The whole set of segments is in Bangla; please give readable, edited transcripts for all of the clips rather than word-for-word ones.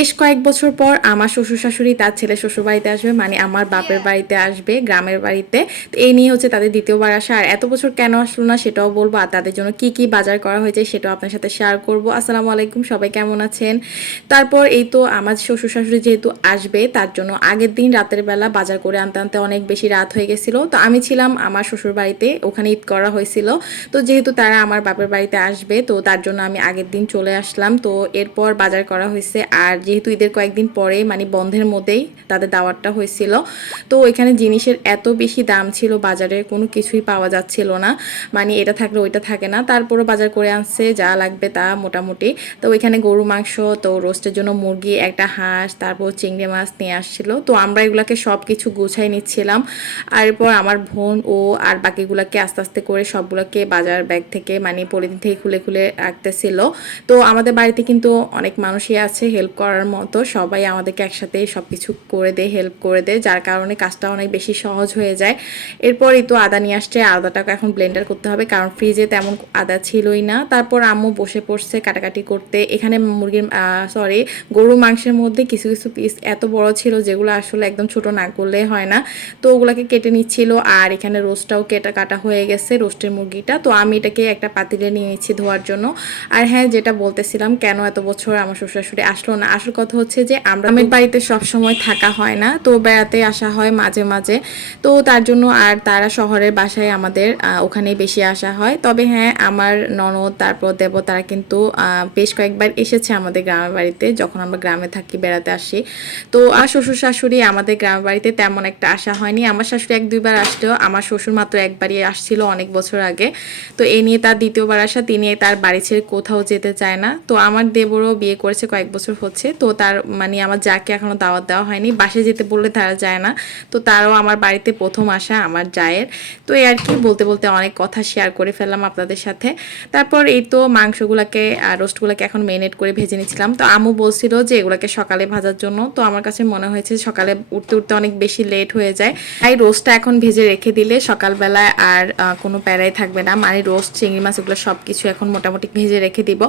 বেশ কয়েক বছর পর আমার শ্বশুর শাশুড়ি তার ছেলে শ্বশুর বাড়িতে আসবে, মানে আমার বাপের বাড়িতে আসবে, গ্রামের বাড়িতে। তো এই নিয়ে হচ্ছে তাদের দ্বিতীয়বার আসা। আর এত বছর কেন আসলো না সেটাও বলবো, আর তাদের জন্য কি কি বাজার করা হয়েছে সেটাও আপনার সাথে শেয়ার করব। আসসালামু আলাইকুম, সবাই কেমন আছেন? তারপর এই তো আমার শ্বশুর শাশুড়ি যেহেতু আসবে, তার জন্য আগের দিন রাতের বেলা বাজার করে আনতে আনতে অনেক বেশি রাত হয়ে গেছিল। তো আমি ছিলাম আমার শ্বশুর বাড়িতে, ওখানে ঈদ করা হয়েছিল। তো যেহেতু তারা আমার বাপের বাড়িতে আসবে, তো তার জন্য আমি আগের দিন চলে আসলাম। তো এরপর বাজার করা হয়েছে। আর যেহেতু ঈদের কয়েকদিন পরে, মানে বন্ধের মধ্যেই তাদের দাওয়াতটা হয়েছিল, তো ওইখানে জিনিসের এত বেশি দাম ছিল, বাজারে কোনো কিছুই পাওয়া যাচ্ছিল না, মানে এটা থাকলে ওইটা থাকে না। তারপরও বাজার করে আনছে যা লাগবে তা মোটামুটি। তো ওইখানে গরু মাংস, তো রোস্টের জন্য মুরগি, একটা হাঁস, তারপর চিংড়ি মাছ নিয়ে আসছিল। তো আমরা এগুলাকে সব কিছু গুছাই নিচ্ছিলাম। আর এরপর আমার বোন ও আর বাকিগুলাকে আস্তে আস্তে করে সবগুলোকে বাজার ব্যাগ থেকে, মানে পলিথিন থেকে খুলে খুলে রাখতেছিল। তো আমাদের বাড়িতে কিন্তু অনেক মানুষই আছে হেল্প করার মতো, সবাই আমাদেরকে একসাথে সব কিছু করে দেয়, হেল্প করে দেয়, যার কারণে কাজটা অনেক বেশি সহজ হয়ে যায়। এরপরই তো আদা নিয়ে আসছে, আদাটাকে এখন ব্লেন্ডার করতে হবে, কারণ ফ্রিজে তেমন আদা ছিলই না। তারপর আম্মু বসে পড়ছে কাটাকাটি করতে। এখানে মুরগির গরু মাংসের মধ্যে কিছু কিছু পিস এত বড় ছিল যেগুলো আসলে একদম ছোট না করলে হয় না, তো ওগুলাকে কেটে নিচ্ছিল। আর এখানে রোস্টটাও কাটা হয়ে গেছে, রোস্টের মুরগিটা। তো আমি এটাকে একটা পাতিলে নিয়ে নিচ্ছি ধোয়ার জন্য। আর হ্যাঁ, যেটা বলতেছিলাম, কেন এত বছর আমার শ্বশুর শাশুড়ি আসলো না, আসল কথা হচ্ছে যে আমরা গ্রামের বাড়িতে সব সময় থাকা হয় না, তো বেড়াতে আসা হয় মাঝে মাঝে। তো তার জন্য, আর তারা শহরের বাসায়, আমাদের ওখানেই বেশি আসা হয়। তবে হ্যাঁ, আমার ননদ তারপর দেব তারা কিন্তু বেশ কয়েকবার এসেছে আমাদের গ্রামের বাড়িতে, যখন আমরা গ্রামে থাকি বেড়াতে আসি। তো আমার শ্বশুর শাশুড়ি আমাদের গ্রামের বাড়িতে তেমন একটা আসা হয়নি। আমার শাশুড়ি এক দুইবার আসলেও আমার শ্বশুর মাত্র একবারই আসছিল অনেক বছর আগে। তো এই নিয়ে তার দ্বিতীয়বার আসা, তিনি তার বাড়ি ছেড়ে কোথাও যেতে চায় না। তো আমার দেবরও বিয়ে করেছে কয়েক বছর হচ্ছে, তো তার মানে আমার যাকে এখনো দাওয়াত দেওয়া হয়নি, বাসে যেতে বললে তারা যায় না। তো তারও আমার বাড়িতে প্রথম আসা আমার জায়ের। তো এই আর কি, বলতে বলতে অনেক কথা শেয়ার করে ফেললাম আপনাদের সাথে। তারপর এই তো মাংসগুলোকে রোস্টগুলোকে এখন মেরিনেট করে ভেজে নিচ্ছিলাম। তো আম্মু বলছিল যে এগুলোকে সকালে ভাজার জন্য, তো আমার কাছে মনে হয়েছে সকালে উঠতে উঠতে অনেক বেশি লেট হয়ে যায়, তাই রোস্টটা এখন ভেজে রেখে দিলে সকালবেলায় আর কোনো প্যারাই থাকবে না। মানে রোস্ট, চিংড়ি মাছ, এগুলো সব কিছু এখন মোটামুটি ভেজে রেখে দিব।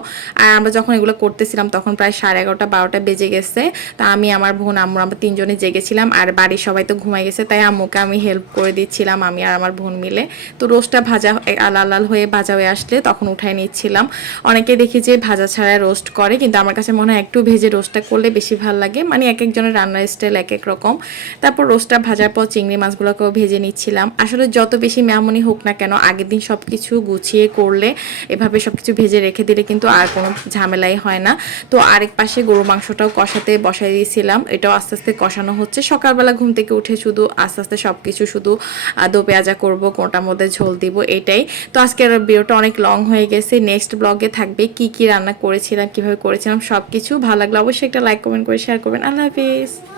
আর আমরা যখন এগুলো করতেছিলাম তখন প্রায় 11:30 12টা বেজে গেছে। তা আমি, আমার বোন, আম্মু, আমরা তিনজনে জেগেছিলাম, আর বাড়ির সবাই তো ঘুমাই গেছে, তাই আম্মুকে আমি হেল্প করে দিচ্ছিলাম, আমি আর আমার বোন মিলে। তো রোস্টটা ভাজা লাল লাল হয়ে ভাজা হয়ে আসলে তখন উঠাই নিচ্ছিলাম। অনেকে দেখি যে ভাজা ছাড়া রোস্ট করে, কিন্তু আমার কাছে মনে হয় একটু ভেজে রোস্টটা করলে বেশি ভালো লাগে, মানে এক একজনের রান্নার স্টাইল এক এক রকম। তারপর রোস্টটা ভাজার পর চিংড়ি মাছগুলোকেও ভেজে নিচ্ছিলাম। আসলে যত বেশি মেহমানি হোক না কেন, আগের দিন সব কিছু গুছিয়ে করলে, এভাবে সব কিছু ভেজে রেখে দিলে কিন্তু আর কোনো ঝামেলাই হয় না। তো আরেক পাশে গরু মাংসটাও কষাতে বসাই দিয়েছিলাম, এটাও আস্তে আস্তে কষানো হচ্ছে। সকালবেলা ঘুম থেকে উঠে শুধু আস্তে আস্তে সব কিছু, শুধু দো পেঁয়াজা করবো, কোটার মধ্যে ঝোল দিব, এটাই। তো আজকের ভিডিওটা অনেক লং হয়ে গেছে। নেক্সট ব্লগে থাকবে কি কি রান্না করেছিলাম, কিভাবে করেছিলাম, সব কিছু। ভালো লাগলে অবশ্যই একটা লাইক, কমেন্ট করে শেয়ার করবেন। আল্লাহ হাফিজ।